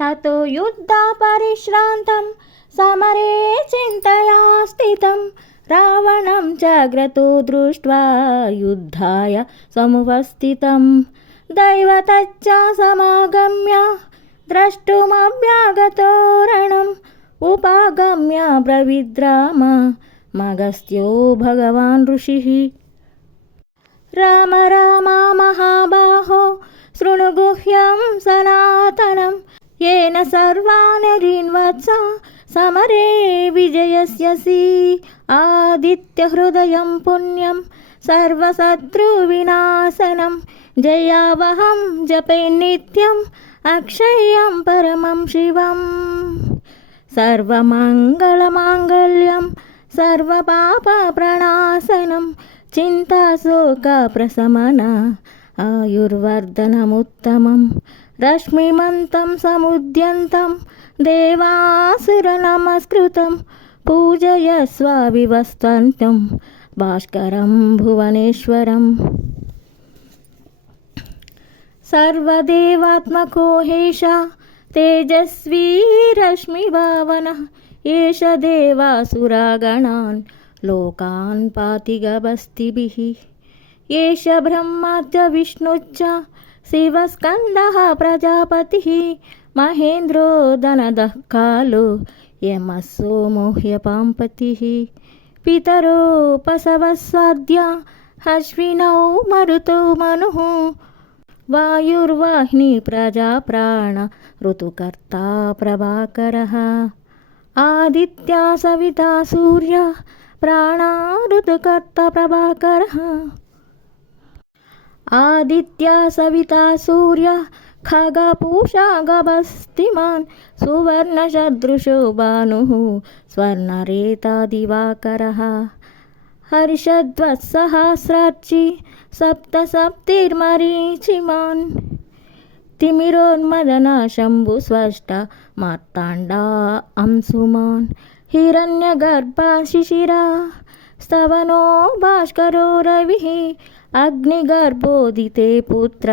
ततो युद्धापरिश्रान्तं समरे चिन्तया स्थितं रावणं चाग्रतो दृष्ट्वा युद्धाय समुपस्थितं दैवतच्च समागम्य द्रष्टुमभ्यागतो रणम् उपागम्य ब्रवीद्राम मगस्त्यो भगवान् ऋषिः। राम राम महाबाहो शृणु गुह्यं सनातनं येन सर्वान् ऋन्वत्स समरे विजयस्यसि आदित्यहृदयं पुण्यं सर्वशत्रुविनाशनं जयावहं जपे नित्यम् अक्षयं परमं शिवम् सर्वमङ्गलमाङ्गल्यं सर्वपापप्रणाशनं चिन्ताशोकप्रशमन आयुर्वर्धनमुत्तमं रश्मिमन्तं समुद्यन्तं देवासुरनमस्कृतं पूजयस्व विवस्वन्तं भास्करं भुवनेश्वरम् सर्वदेवात्मको हेषा तेजस्वी रश्मिभावनः एष देवासुरागणान् लोकान् पाति गभस्तिभिः एष ब्रह्माच विष्णुश्च शिवस्कन्दः प्रजापतिः महेन्द्रो दनदः कालो यमः सोमो ह्यपाम्पतिः पितरोपसवस्वाद्य अश्विनौ मरुतो मनुः वायुर्वाहिनी प्रजा प्राण ऋतुकर्ता प्रभाकरः आदित्या सविता सूर्य प्राणा ऋतुकर्ता प्रभाकरः आदित्या सविता सूर्य खगपूषा गभस्तिमान् सुवर्णसदृशो भानुः स्वर्णरेता दिवाकरः हर्षध्वत्सहस्रार्ची सप्तसप्तिर्मरीचिमान् तिमिरोन्मदना शम्भुस्वष्टा मार्ताण्डा अंशुमान् हिरण्यगर्भा शिशिरा स्तवनो भास्करो रविः अग्निगर्भोदिते पुत्र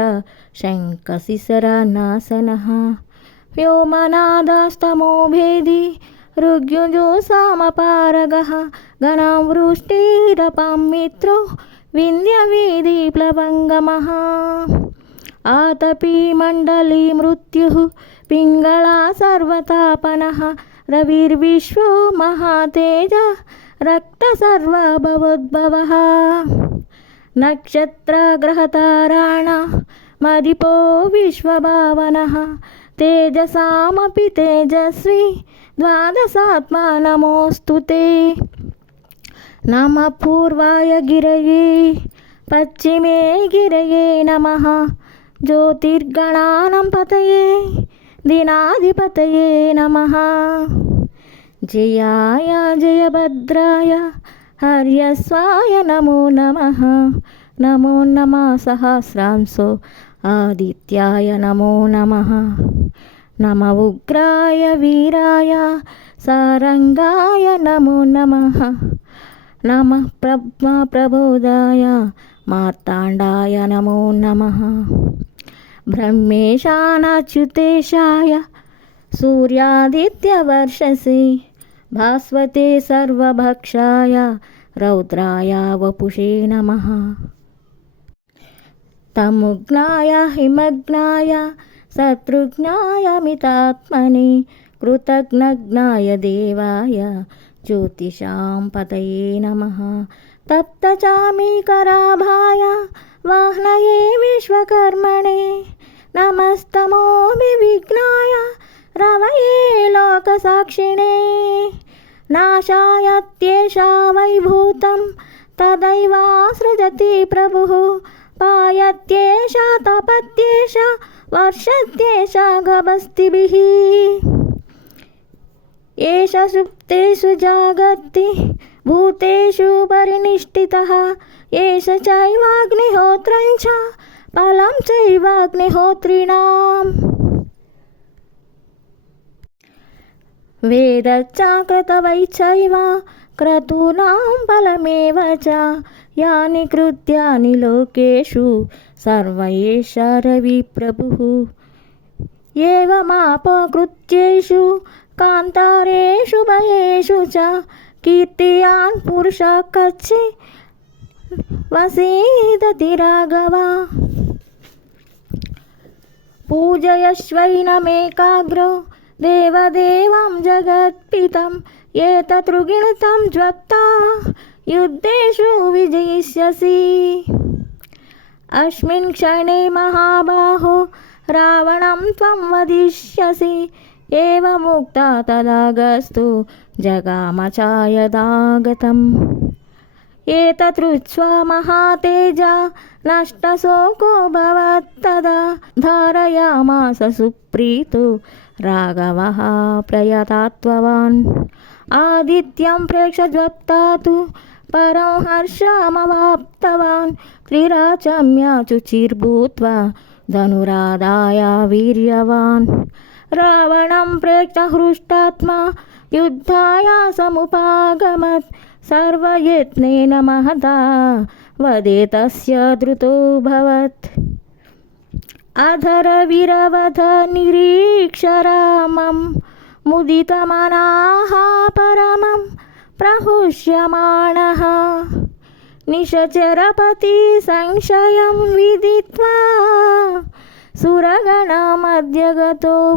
शङ्खशिशरनाशनः व्योमनादस्तमो भेदी ऋग्युजो सामपारगः गणां वृष्टिरपां मित्रो विन्ध्यवीधिप्लवङ्गमः आतपी मण्डली मृत्युः पिङ्गळा सर्वतापनः रविर्विश्वो महातेज रक्तसर्वभवोद्भवः नक्षत्रग्रहताराण मदिपो विश्वभावनः तेजसामपि तेजस्वी द्वादशात्मा नमोऽस्तु ते नमः पूर्वाय गिरये पश्चिमे गिरये नमः ज्योतिर्गणानां पतये दिनाधिपतये नमः जयाय जयभद्राय हर्यस्वाय नमो नमः नमो नमः सहस्रांशो आदित्याय नमो नमः नमः उग्राय वीराय सारंगाय नमो नमः नमः प्रबोधाय मार्ताण्डाय नमो नमः ब्रह्मेशानाच्युतेशाय सूर्यादित्यवर्षसे भास्वते सर्वभक्षाय रौद्राय वपुषे नमः तमुग्नाय हिमग्नाय शत्रुघ्नाय मितात्मने कृतघ्नघ्नाय देवाय ज्योतिषां पतये नमः तप्तचामीकराभाय वाह्नये विश्वकर्मणे नमस्तमो विघ्नाय रवये लोकसाक्षिणे नाशायत्येषा वैभूतं तदैवासृजति प्रभुः पायत्येषा तपत्येषा वर्षत्येषा गभस्तिभिः एष सुप्तेषु जागर्ति भूतेषु परिनिष्ठितः एष चैवाग्निहोत्रं च फलं चैवाग्निहोत्रिणाम् वेदच्चाकृतवैश्चैव क्रतूनां फलमेव च यानि कृत्यानि लोकेषु सर्व एष रविप्रभुः एवमापकृत्येषु कान्तारेषु भयेषु च कीर्तियान् पुरुषः कच्छि वसीदति राघव। पूजयश्वैनमेकाग्रो देवदेवं जगत्पितं एतदृगिणतं ज्वप्ता युद्धेषु विजयिष्यसि। अस्मिन् क्षणे महाबाहो रावणं त्वं वदिष्यसि। एवमुक्ता तदागस्तु जगाम चायदागतम्। एतत्रुच्वा महातेजा नष्टशोको भवत्तदा धारयामास सुप्रीतो राघवः प्रयतात्ववान्। आदित्यं प्रेक्ष्य ज्वप्ता तु परं हर्षमवाप्तवान्। त्रिराचम्याचुचिर्भूत्वा धनुरादाय वीर्यवान्। रावणं प्रेक्ष्य हृष्टात्मा युद्धाय समुपागमत्। सर्वयत्नेन महता वदे तस्य द्रुतोऽभवत्। अधरवीरवध निरीक्ष्य रामं मुदितमनाः परमं प्रहुष्यमाणः। निशचरपति संशयं विदित्वा सुरगणमध्यगतो